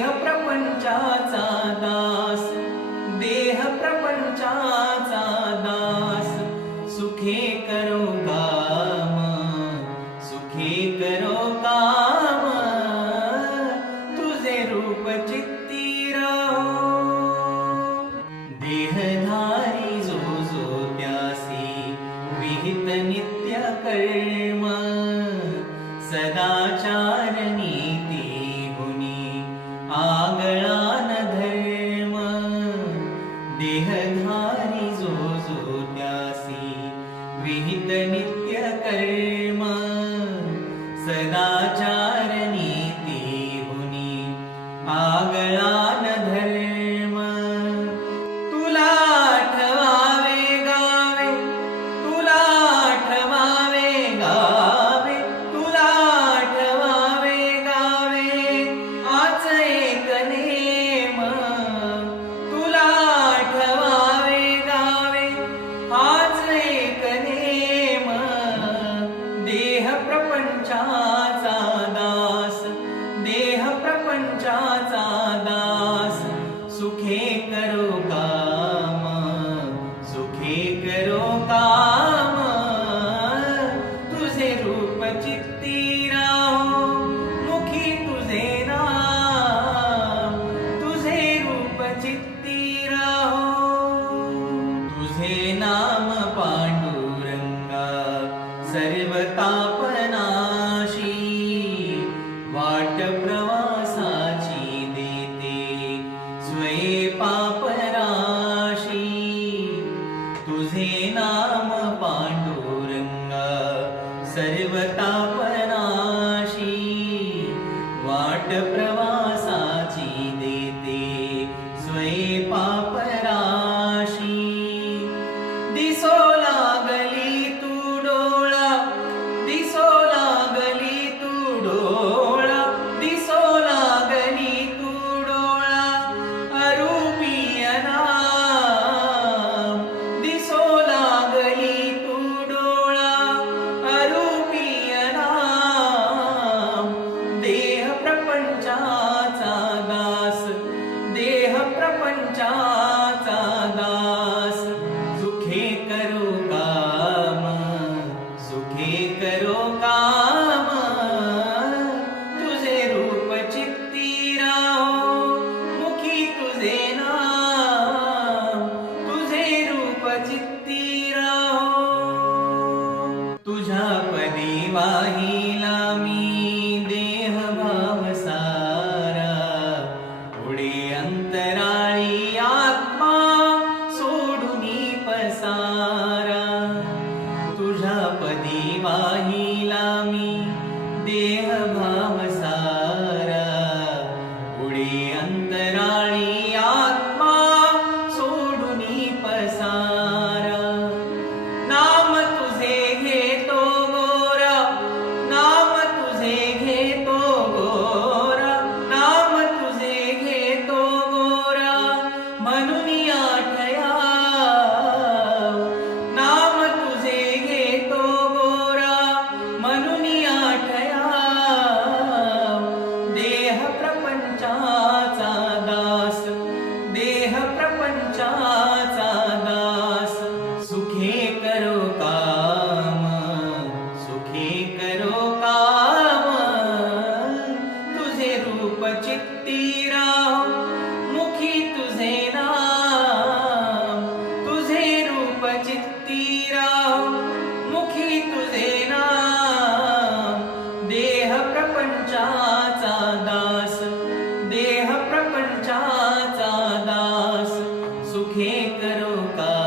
देह प्रपंचाचा दास देह प्रपंचाचा दास. सुखे करो काम सुखे करो काम. तुझे रूप चित्ती राहो. देहधारी जो जो त्यासी विहित नित्य कर्म. सदाचारणी ప్రవా परिवाही करो का